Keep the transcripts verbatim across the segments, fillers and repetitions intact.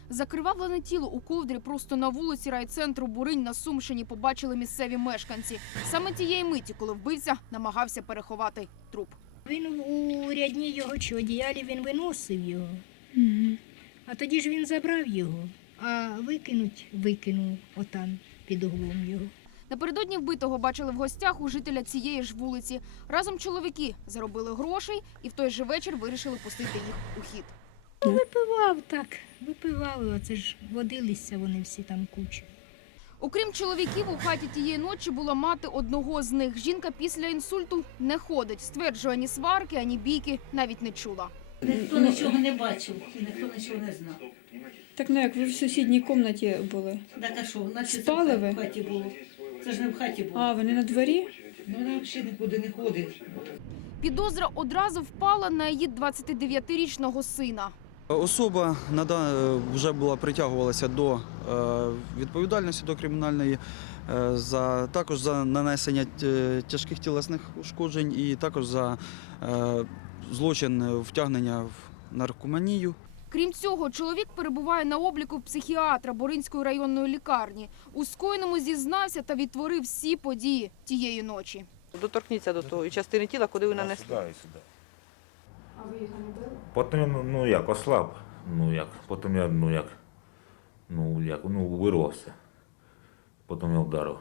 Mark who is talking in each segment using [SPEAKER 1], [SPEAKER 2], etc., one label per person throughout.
[SPEAKER 1] Закривавлене тіло у ковдрі просто на вулиці райцентру Буринь на Сумщині побачили місцеві мешканці. Саме тієї миті, коли вбивця намагався переховати труп.
[SPEAKER 2] Він у рядній його чи одіялі він виносив його,
[SPEAKER 3] Угу.
[SPEAKER 2] а тоді ж він забрав його, а викинуть викинув отам під углом його.
[SPEAKER 1] Напередодні вбитого бачили в гостях у жителя цієї ж вулиці. Разом чоловіки заробили грошей і в той же вечір вирішили пустити їх у хід.
[SPEAKER 2] Ну, випивав так, випивали, оце ж водилися вони всі там куча.
[SPEAKER 1] Окрім чоловіків, у хаті тієї ночі була мати одного з них. Жінка після інсульту не ходить. Стверджує, ані сварки, ані бійки навіть не чула.
[SPEAKER 4] Ніхто нічого не бачив і ніхто нічого не знав.
[SPEAKER 3] Так, ну як, ви в сусідній кімнаті були?
[SPEAKER 4] Так а що, наче
[SPEAKER 3] Спали
[SPEAKER 4] це
[SPEAKER 3] ви?
[SPEAKER 4] в хаті було. Це ж не в хаті було.
[SPEAKER 3] А, вони на дворі?
[SPEAKER 4] Ну вона взагалі нікуди не ходить.
[SPEAKER 1] Підозра одразу впала на її двадцятидев'ятирічного сина.
[SPEAKER 5] Особа вже була притягувалася до е, відповідальності, до кримінальної, е, за, також за нанесення т- тяжких тілесних ушкоджень і також за е, злочин втягнення в наркоманію.
[SPEAKER 1] Крім цього, чоловік перебуває на обліку в психіатра Буринської районної лікарні. У скоєному зізнався та відтворив всі події тієї ночі.
[SPEAKER 6] Доторкніться до тої частини тіла, куди ви нанесли.
[SPEAKER 7] Сюди і сюди. А ви їх не били? Потім, ну, ну як, ослаб, ну як, потім я, ну як, ну як, ну вирвався. Потім я вдарив.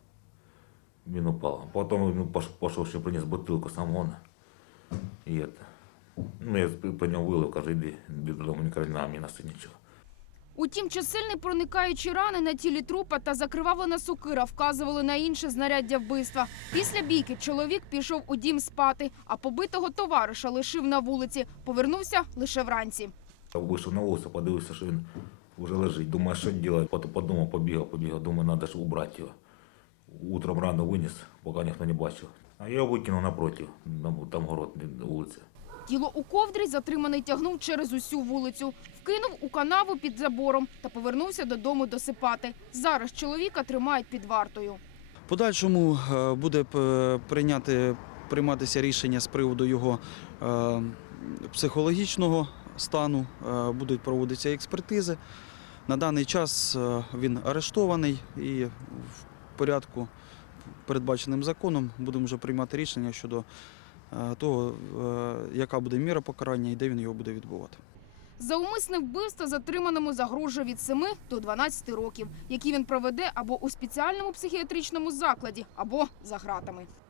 [SPEAKER 7] Він упав. Потім ну, пішов, ще приніс бутилку самогону. І це. Ну я по ньому вилив, каже, йди, йди додому, не кради на мені наси нічого.
[SPEAKER 1] Утім, чисельні проникаючі рани на тілі трупа та закривавлена сокира вказували на інше знаряддя вбивства. Після бійки чоловік пішов у дім спати, а побитого товариша лишив на вулиці. Повернувся лише вранці.
[SPEAKER 7] Я вийшов на вулицю, подивився, що він вже лежить. Думаю, що робити. Потім подумав, побігав, побігав. Думаю, треба ж убрати його. Утром рано виніс, поки ніхто не бачив. А я його викинув напроти, там город, вулиця.
[SPEAKER 1] Тіло у ковдрі затриманий тягнув через усю вулицю. Вкинув у канаву під забором та повернувся додому досипати. Зараз чоловіка тримають під вартою.
[SPEAKER 5] В подальшому е, буде п- прийняти, прийматися рішення з приводу його е, психологічного стану, е, будуть проводитися експертизи. На даний час е, він арештований і в порядку, передбаченим законом, будемо вже приймати рішення щодо того, яка буде міра покарання і де він його буде відбувати.
[SPEAKER 1] За умисне вбивство затриманому загрожує від семи до дванадцяти років, які він проведе або у спеціальному психіатричному закладі, або за ґратами.